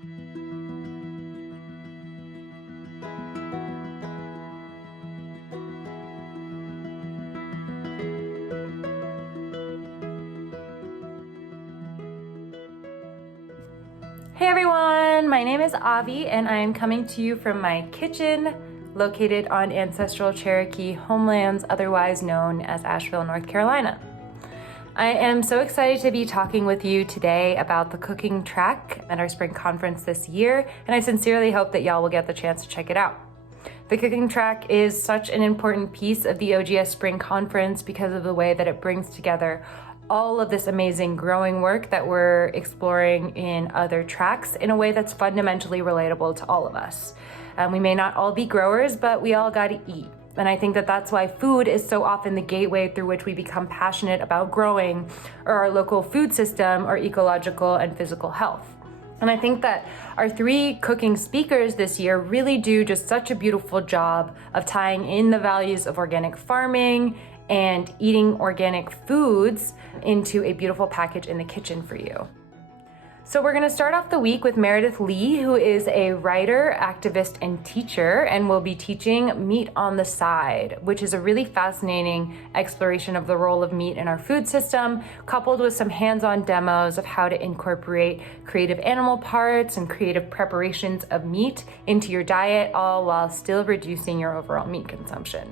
Hey everyone, my name is Avi and I am coming to you from my kitchen located on ancestral Cherokee homelands, otherwise known as Asheville, North Carolina. I am so excited to be talking with you today about the cooking track at our spring conference this year, and I sincerely hope that y'all will get the chance to check it out. The cooking track is such an important piece of the OGS Spring Conference because of the way that it brings together all of this amazing growing work that we're exploring in other tracks in a way that's fundamentally relatable to all of us. We may not all be growers, but we all gotta eat. And I think that that's why food is so often the gateway through which we become passionate about growing or our local food system or ecological and physical health. And I think that our three cooking speakers this year really do just such a beautiful job of tying in the values of organic farming and eating organic foods into a beautiful package in the kitchen for you. So we're gonna start off the week with Meredith Lee, who is a writer, activist, and teacher, and will be teaching Meat on the Side, which is a really fascinating exploration of the role of meat in our food system, coupled with some hands-on demos of how to incorporate creative animal parts and creative preparations of meat into your diet, all while still reducing your overall meat consumption.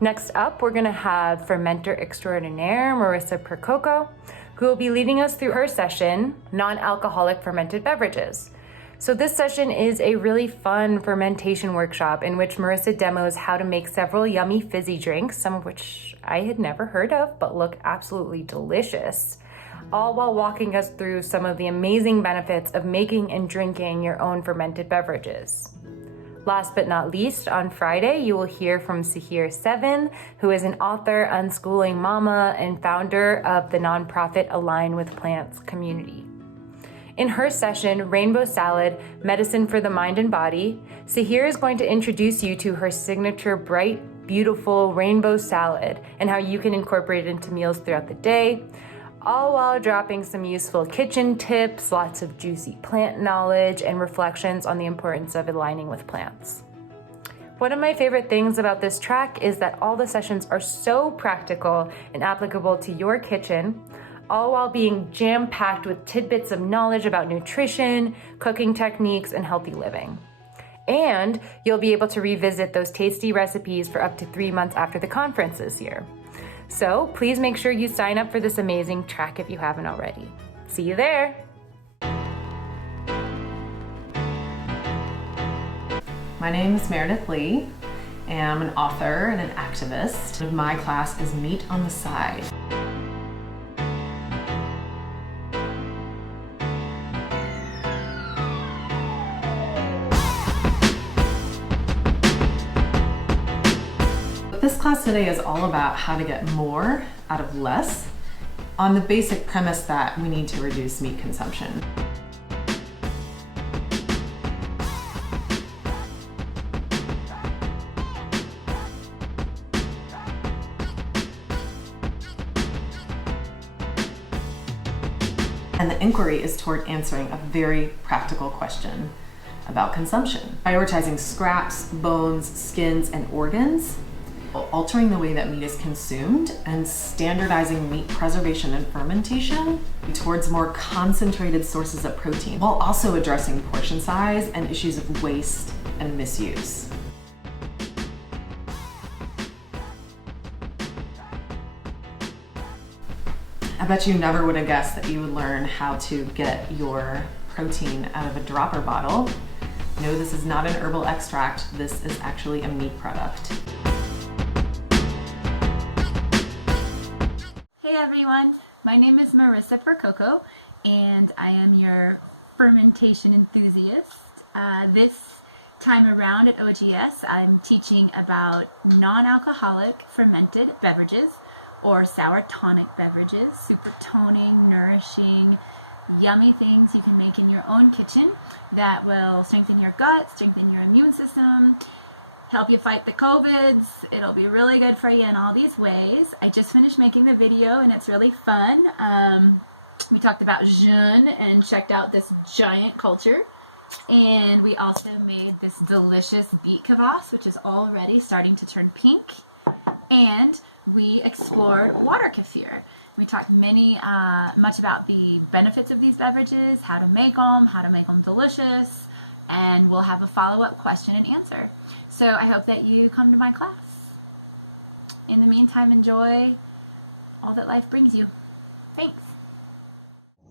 Next up, we're gonna have fermenter extraordinaire, Marissa Percoco, who will be leading us through her session, Non-Alcoholic Fermented Beverages. So this session is a really fun fermentation workshop in which Marissa demos how to make several yummy fizzy drinks, some of which I had never heard of, but look absolutely delicious, all while walking us through some of the amazing benefits of making and drinking your own fermented beverages. Last but not least, on Friday, you will hear from Sahir Seven, who is an author, unschooling mama, and founder of the nonprofit Align with Plants community. In her session, Rainbow Salad, Medicine for the Mind and Body, Sahir is going to introduce you to her signature bright, beautiful rainbow salad and how you can incorporate it into meals throughout the day, all while dropping some useful kitchen tips, lots of juicy plant knowledge, and reflections on the importance of aligning with plants. One of my favorite things about this track is that all the sessions are so practical and applicable to your kitchen, all while being jam-packed with tidbits of knowledge about nutrition, cooking techniques, and healthy living. And you'll be able to revisit those tasty recipes for up to 3 months after the conference this year. So please make sure you sign up for this amazing track if you haven't already. See you there. My name is Meredith Lee, and I'm an author and an activist. My class is Meat on the Side. This class today is all about how to get more out of less on the basic premise that we need to reduce meat consumption. And the inquiry is toward answering a very practical question about consumption. Prioritizing scraps, bones, skins, and organs, altering the way that meat is consumed, and standardizing meat preservation and fermentation towards more concentrated sources of protein, while also addressing portion size and issues of waste and misuse. I bet you never would have guessed that you would learn how to get your protein out of a dropper bottle. No, this is not an herbal extract. This is actually a meat product. Hey everyone, my name is Marissa Percoco and I am your fermentation enthusiast. This time around at OGS, I'm teaching about non-alcoholic fermented beverages or sour tonic beverages, super toning, nourishing, yummy things you can make in your own kitchen that will strengthen your gut, strengthen your immune system, help you fight the COVIDs. It'll be really good for you in all these ways. I just finished making the video and it's really fun. We talked about jeûne and checked out this giant culture And we also made this delicious beet kvass, which is already starting to turn pink. And we explored water kefir. We talked much about the benefits of these beverages, how to make them delicious, and we'll have a follow-up question and answer. So I hope that you come to my class. In the meantime, enjoy all that life brings you. Thanks.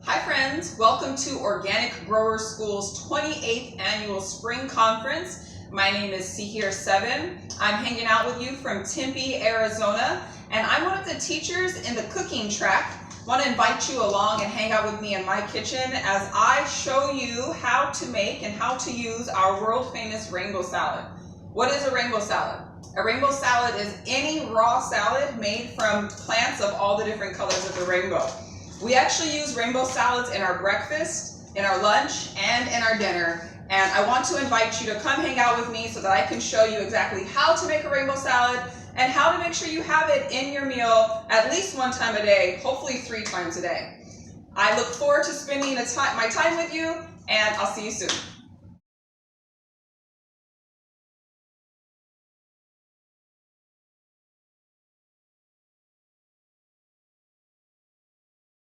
Hi friends, welcome to Organic Grower School's 28th Annual Spring Conference. My name is Sihir7. I'm hanging out with you from Tempe, Arizona, and I'm one of the teachers in the cooking track. I want to invite you along and hang out with me in my kitchen as I show you how to make and how to use our world famous rainbow salad. What is a rainbow salad? A rainbow salad is any raw salad made from plants of all the different colors of the rainbow. We actually use rainbow salads in our breakfast, in our lunch, and in our dinner. And I want to invite you to come hang out with me so that I can show you exactly how to make a rainbow salad and how to make sure you have it in your meal at least one time a day, hopefully 3 times a day. I look forward to spending my time with you, and I'll see you soon.